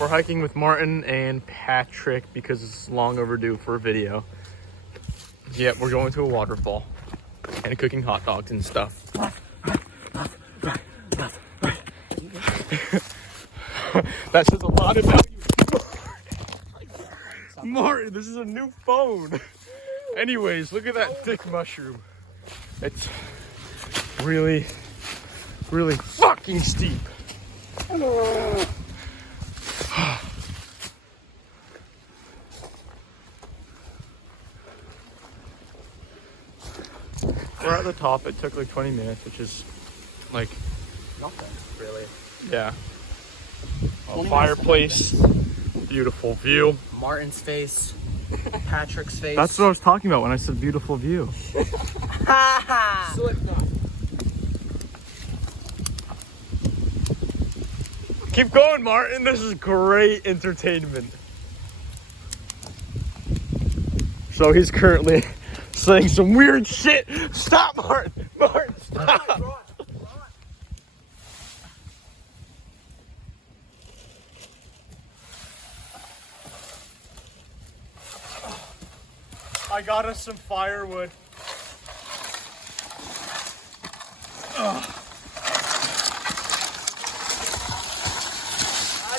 We're hiking with Martin and Patrick because it's long overdue for a video. Yep, we're going to a waterfall and cooking hot dogs and stuff. That says a lot about you. Martin, this is a new phone. Anyways, look at that thick mushroom. It's really, really fucking steep. We're at the top. It took like 20 minutes, which is like nothing, really. Yeah. A fireplace, beautiful view. Martin's face, Patrick's face. That's what I was talking about when I said beautiful view. Keep going, Martin. This is great entertainment. So he's currently saying some weird shit. Stop, Martin. Martin, stop. I got us some firewood. I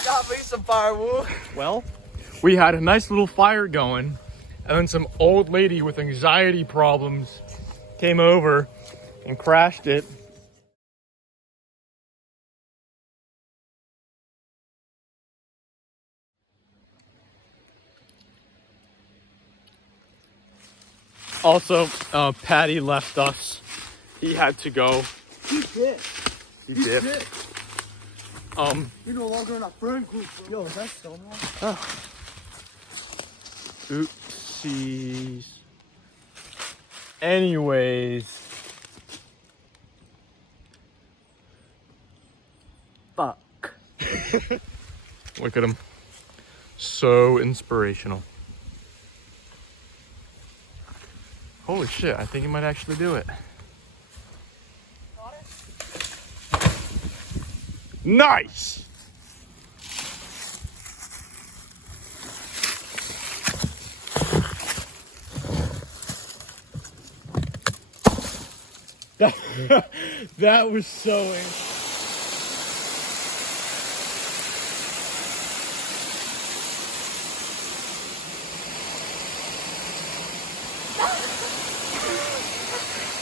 got me some firewood. Well, we had a nice little fire going, and then some old lady with anxiety problems came over and crashed it. Also, Patty left us. He had to go. He did. He did. You're no longer in a friend group. Yo, is that Stonewall? Oopsies. Anyways. Fuck. Look at him. So inspirational. Holy shit, I think he might actually do it. Nice! That was so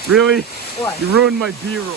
Really? What? You ruined my B-roll.